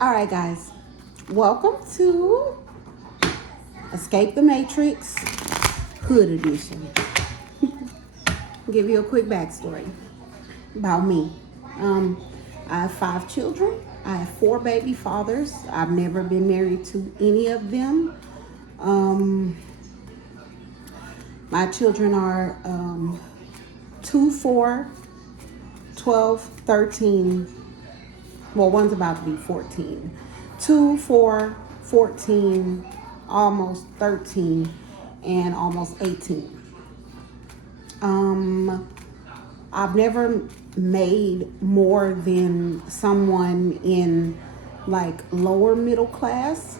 All right, guys. Welcome to Escape the Matrix Hood Edition. I'll give you a quick backstory about me. I have 5 children. I have 4 baby fathers. I've never been married to any of them. My children are 2, 4, 12, 13. Well, one's about to be 14. 2, 4, 14, almost 13, and almost 18. I've never made more than someone in like lower middle class.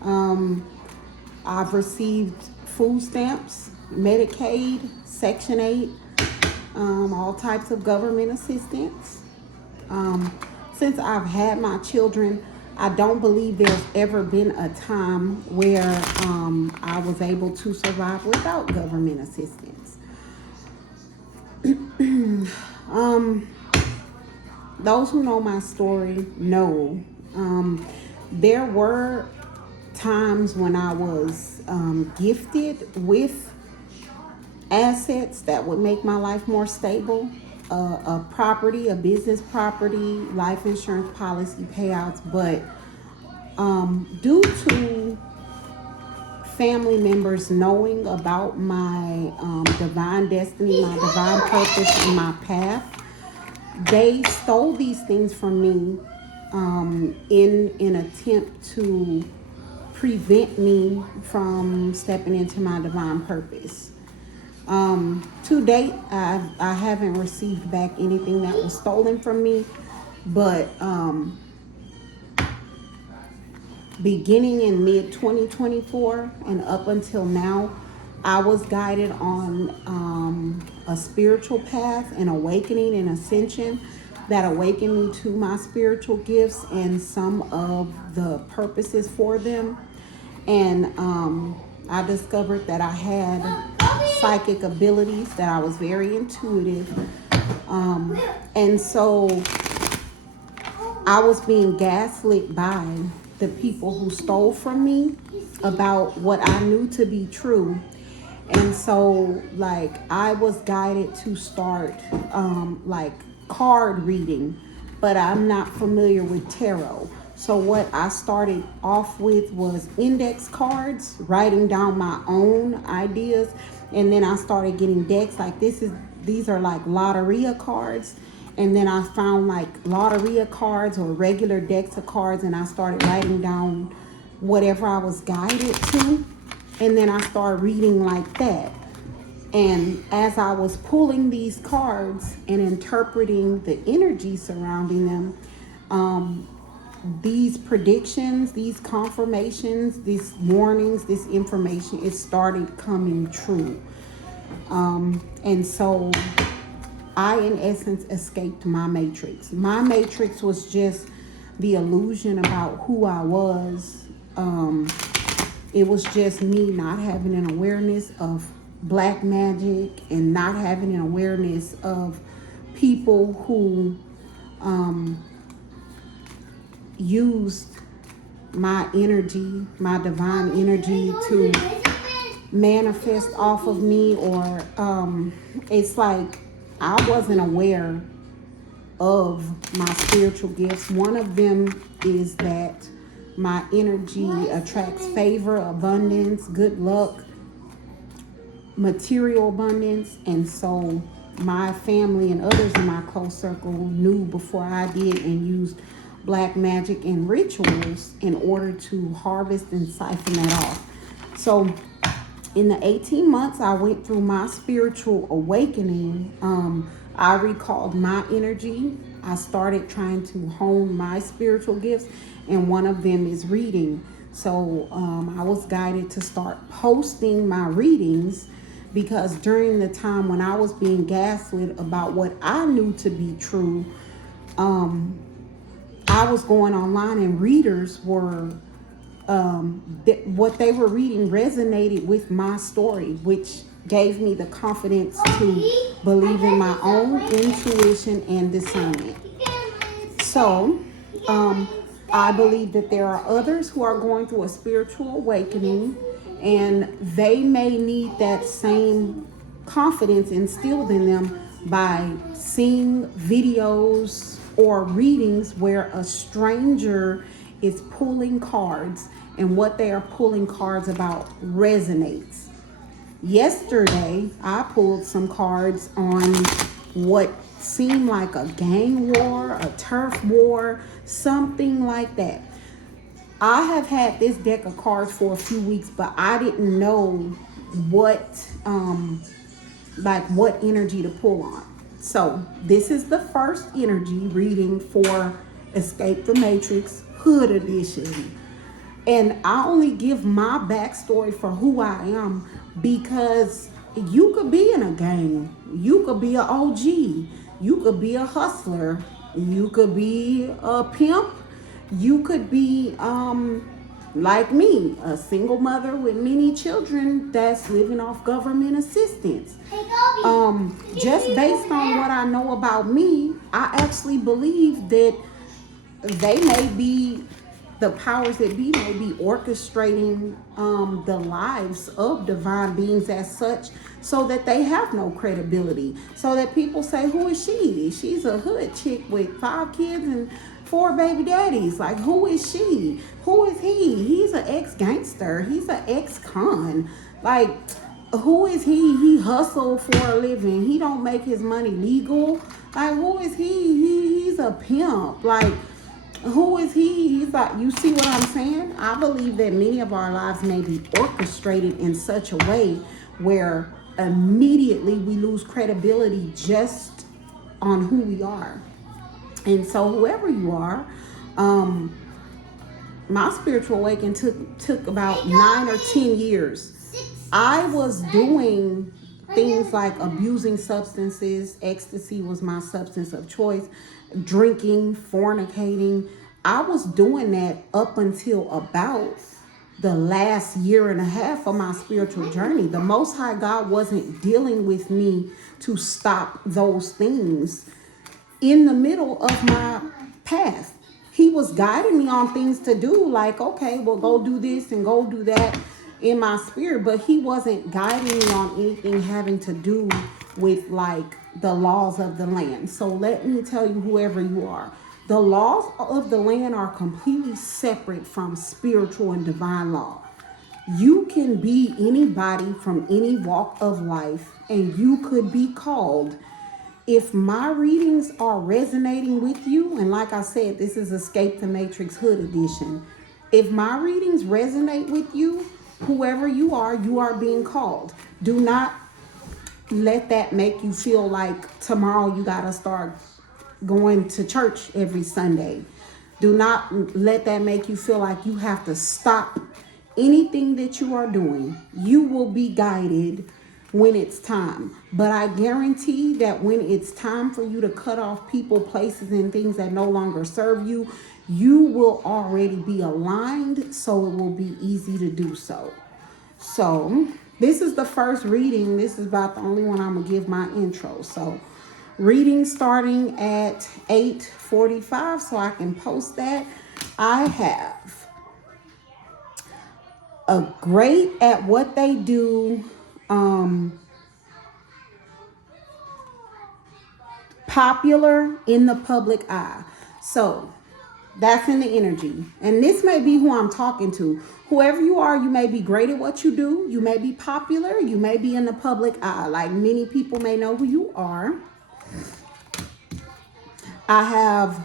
I've received food stamps, Medicaid, Section 8, all types of government assistance. Since I've had my children, I don't believe there's ever been a time where I was able to survive without government assistance. Those who know my story know there were times when I was gifted with assets that would make my life more stable. A property, a business property, life insurance policy payouts, but due to family members knowing about my divine destiny, my divine purpose, and my path, they stole these things from me in an attempt to prevent me from stepping into my divine purpose. To date, I haven't received back anything that was stolen from me, but beginning in mid 2024 and up until now, I was guided on a spiritual path, an awakening and ascension that awakened me to my spiritual gifts and some of the purposes for them. And I discovered that I had psychic abilities, that I was very intuitive. And so I was being gaslit by the people who stole from me about what I knew to be true. And so like I was guided to start like card reading, but I'm not familiar with tarot. So what I started off with was index cards, writing down my own ideas, and then I started getting decks like these are like Lotteria cards. And then I found like Lotteria cards or regular decks of cards, and I started writing down whatever I was guided to. And then I started reading like that. And as I was pulling these cards and interpreting the energy surrounding them, these predictions, these confirmations, these warnings, this information, it started coming true. And so I, in essence, escaped my matrix. My matrix was just the illusion about who I was. It was just me not having an awareness of black magic and not having an awareness of people who used my energy, my divine energy, to manifest off of me, or it's like I wasn't aware of my spiritual gifts. One of them is that my energy attracts favor, abundance, good luck, material abundance. And so my family and others in my close circle knew before I did, and used black magic and rituals in order to harvest and siphon that off. So in the 18 months I went through my spiritual awakening, I recalled my energy. I started trying to hone my spiritual gifts, and one of them is reading. So I was guided to start posting my readings, because during the time when I was being gaslit about what I knew to be true, I was going online, and readers were what they were reading resonated with my story, which gave me the confidence to believe in my own intuition and discernment. So I believe that there are others who are going through a spiritual awakening, and they may need that same confidence instilled in them by seeing videos or readings where a stranger is pulling cards, and what they are pulling cards about resonates. Yesterday, I pulled some cards on what seemed like a gang war, a turf war, something like that. I have had this deck of cards for a few weeks, but I didn't know what what energy to pull on. So this is the first energy reading for Escape the Matrix Hood Edition. And I only give my backstory for who I am because you could be in a gang, you could be an OG, you could be a hustler, you could be a pimp, you could be like me, a single mother with many children that's living off government assistance. Just based on what I know about me, I actually believe that they may be, the powers that be may be orchestrating the lives of divine beings as such, so that they have no credibility, so that people say, who is she? She's a hood chick with 5 kids and 4 baby daddies. Like, who is she? Who is he? He's an ex-gangster, he's an ex-con. Like, who is he? He hustled for a living, he don't make his money legal. Like, who is he's a pimp. Like, who is he? He's like, you see what I'm saying? I believe that many of our lives may be orchestrated in such a way where immediately we lose credibility just on who we are. And so whoever you are, my spiritual awakening took about 9 or 10 years. I was doing things like abusing substances. Ecstasy was my substance of choice. Drinking, fornicating. I was doing that up until about the last year and a half of my spiritual journey. The Most High God wasn't dealing with me to stop those things in the middle of my path. He was guiding me on things to do, like, okay, well, go do this and go do that in my spirit, but he wasn't guiding me on anything having to do with like the laws of the land. So let me tell you, whoever you are, the laws of the land are completely separate from spiritual and divine law. You can be anybody from any walk of life, and you could be called. If my readings are resonating with you, and like I said, this is Escape the Matrix Hood Edition. If my readings resonate with you, whoever you are being called. Do not let that make you feel like tomorrow you got to start going to church every Sunday. Do not let that make you feel like you have to stop anything that you are doing. You will be guided when it's time. But I guarantee that when it's time for you to cut off people, places, and things that no longer serve you, you will already be aligned, so it will be easy to do so. So this is the first reading. This is about the only one I'm going to give my intro. So reading starting at 8:45, so I can post that. I have a great at what they do, popular in the public eye. So that's in the energy. And this may be who I'm talking to. Whoever you are, you may be great at what you do. You may be popular. You may be in the public eye. Like, many people may know who you are. I have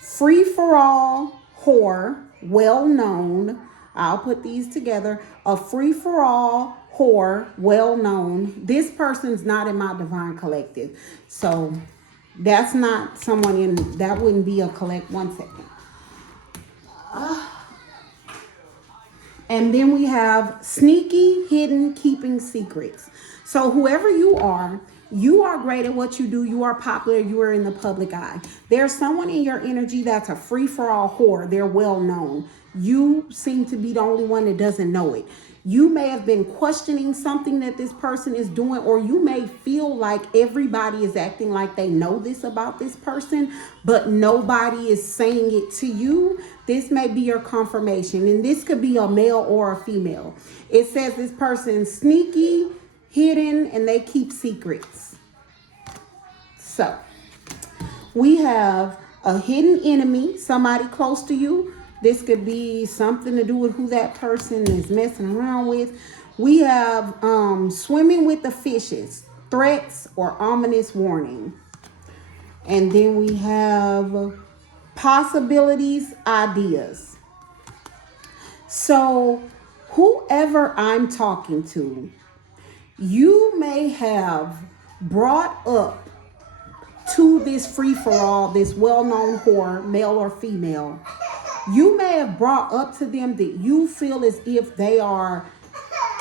free-for-all whore, well known. I'll put these together. A free-for-all whore, well known. This person's not in my divine collective. So that's not someone in, that wouldn't be a collect. One second. And then we have sneaky, hidden, keeping secrets. So whoever you are great at what you do. You are popular. You are in the public eye. There's someone in your energy that's a free-for-all whore. They're well known. You seem to be the only one that doesn't know it. You may have been questioning something that this person is doing, or you may feel like everybody is acting like they know this about this person, but nobody is saying it to you. This may be your confirmation, and this could be a male or a female. It says this person's sneaky, hidden, and they keep secrets. So we have a hidden enemy, somebody close to you. This could be something to do with who that person is messing around with. We have swimming with the fishes, threats or ominous warning. And then we have possibilities, ideas. So whoever I'm talking to, you may have brought up to this free-for-all, this well-known whore, male or female. You may have brought up to them that you feel as if they are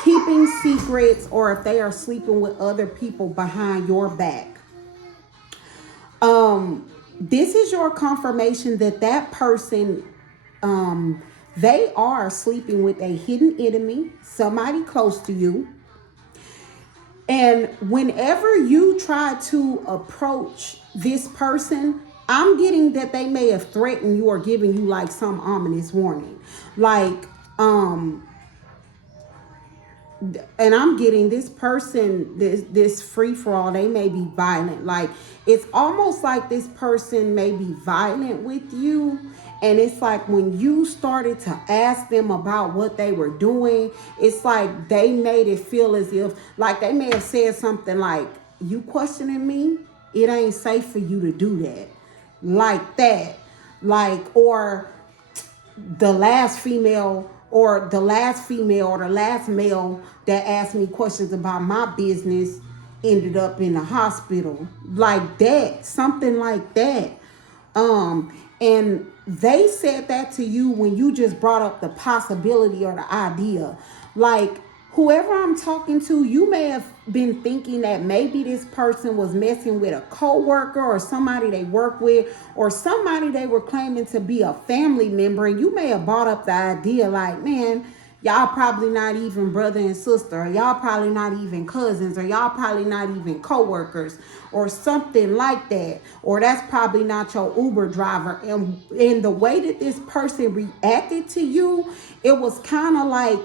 keeping secrets or if they are sleeping with other people behind your back. This is your confirmation that that person, they are sleeping with a hidden enemy, somebody close to you. And whenever you try to approach this person, I'm getting that they may have threatened you or given you like some ominous warning. Like, and I'm getting this person, this free for all, they may be violent. Like, it's almost like this person may be violent with you. And it's like when you started to ask them about what they were doing, it's like they made it feel as if, like they may have said something like, you questioning me? It ain't safe for you to do that. Like that. Like, or the last female or the last male that asked me questions about my business ended up in the hospital. Like that. Something like that. And they said that to you when you just brought up the possibility or the idea. Like, whoever I'm talking to, you may have been thinking that maybe this person was messing with a coworker or somebody they work with or somebody they were claiming to be a family member. And you may have brought up the idea like, man, y'all probably not even brother and sister, or y'all probably not even cousins, or y'all probably not even coworkers, or something like that. Or that's probably not your Uber driver. And in the way that this person reacted to you, it was kind of like,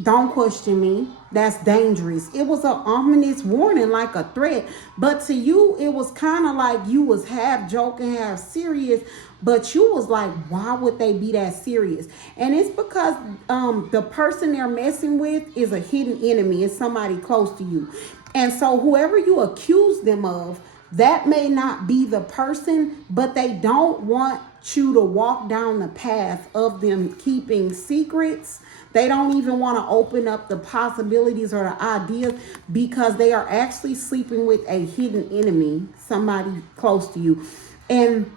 don't question me. That's dangerous. It was an ominous warning, like a threat. But to you, it was kind of like you was half joking, half serious. But you was like, why would they be that serious? And it's because the person they're messing with is a hidden enemy. It's somebody close to you. And so whoever you accuse them of, that may not be the person, but they don't want you to walk down the path of them keeping secrets. They don't even want to open up the possibilities or the ideas because they are actually sleeping with a hidden enemy, somebody close to you. And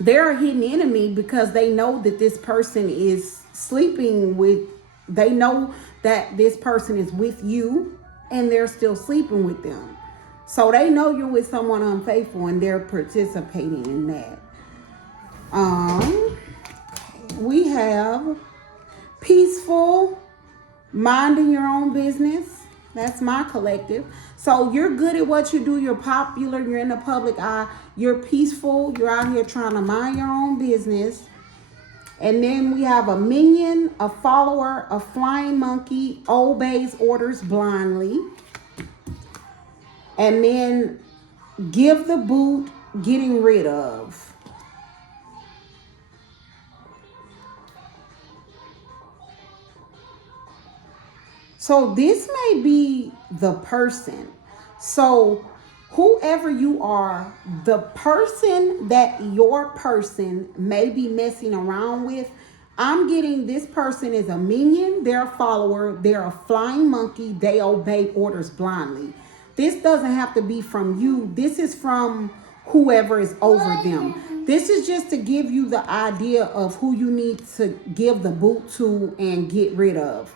they're a hidden enemy because they know that this person is sleeping with, they know that this person is with you and they're still sleeping with them. So they know you're with someone unfaithful and they're participating in that. We have peaceful, minding your own business. That's my collective. So you're good at what you do. You're popular. You're in the public eye. You're peaceful. You're out here trying to mind your own business. And then we have a minion, a follower, a flying monkey, obeys orders blindly. And then give the boot, getting rid of. So this may be the person. So whoever you are, the person that your person may be messing around with, I'm getting this person is a minion, they're a follower, they're a flying monkey, they obey orders blindly. This doesn't have to be from you. This is from whoever is over them. This is just to give you the idea of who you need to give the boot to and get rid of.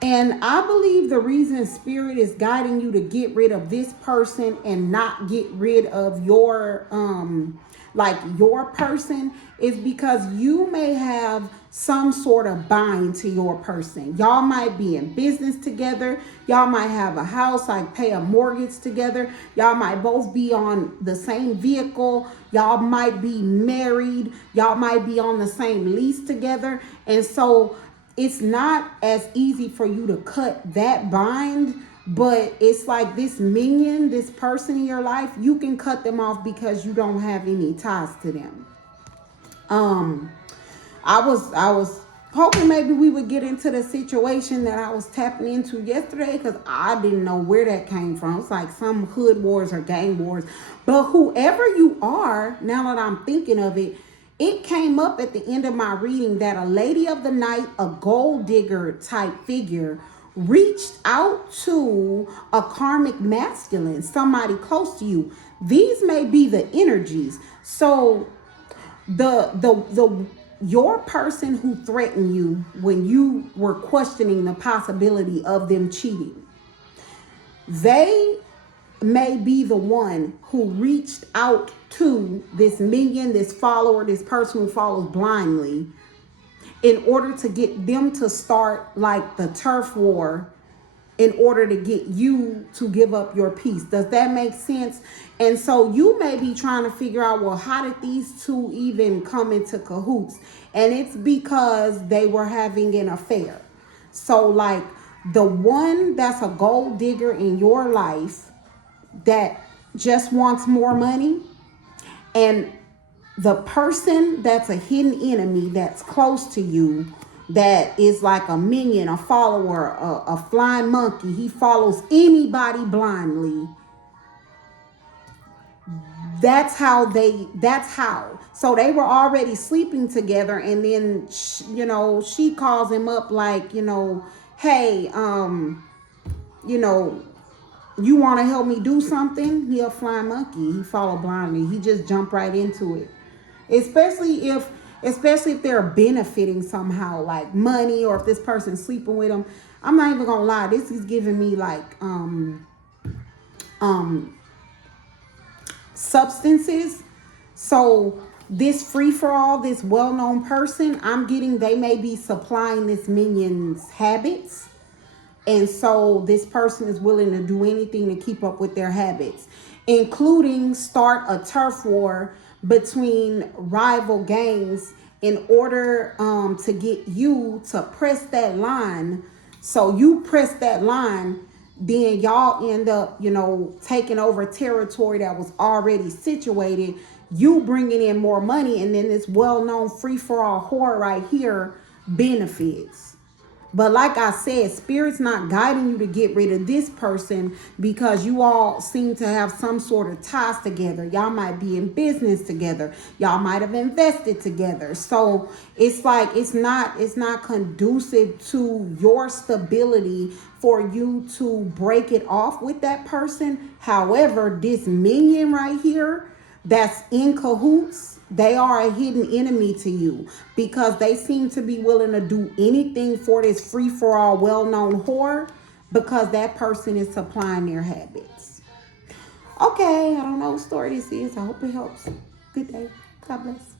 And I believe the reason Spirit is guiding you to get rid of this person and not get rid of your like your person, is because you may have some sort of bind to your person. Y'all might be in business together. Y'all might have a house, like pay a mortgage together. Y'all might both be on the same vehicle. Y'all might be married. Y'all might be on the same lease together. And so it's not as easy for you to cut that bind, but it's like this minion, this person in your life, you can cut them off because you don't have any ties to them. I was hoping maybe we would get into the situation that I was tapping into yesterday, because I didn't know where that came from. It's like some hood wars or gang wars. But whoever you are, now that I'm thinking of it, it came up at the end of my reading that a lady of the night, a gold digger type figure, reached out to a karmic masculine, somebody close to you. These may be the energies. So the your person who threatened you when you were questioning the possibility of them cheating, they may be the one who reached out to this minion, this follower, this person who follows blindly, in order to get them to start like the turf war, in order to get you to give up your peace. Does that make sense? And so you may be trying to figure out, well, how did these two even come into cahoots? And it's because they were having an affair. So like the one that's a gold digger in your life that just wants more money, and the person that's a hidden enemy that's close to you, that is like a minion, a follower, a flying monkey. He follows anybody blindly. That's how. So they were already sleeping together, and then, she calls him up like, hey, you want to help me do something? He a flying monkey. He follow blindly. He just jumped right into it. Especially if they're benefiting somehow, like money, or if this person's sleeping with them. I'm not even gonna lie, this is giving me like substances. So this free for all, this well-known person, I'm getting, they may be supplying this minion's habits. And so this person is willing to do anything to keep up with their habits, including start a turf war between rival gangs in order to get you to press that line. So you press that line, then y'all end up, taking over territory that was already situated. You bringing in more money, and then this well-known free-for-all whore right here benefits. But like I said, Spirit's not guiding you to get rid of this person, because you all seem to have some sort of ties together. Y'all might be in business together. Y'all might have invested together. So it's like it's not conducive to your stability for you to break it off with that person. However, this minion right here that's in cahoots, they are a hidden enemy to you, because they seem to be willing to do anything for this free-for-all well-known whore, because that person is supplying their habits. Okay, I don't know what story this is. I hope it helps. Good day. God bless.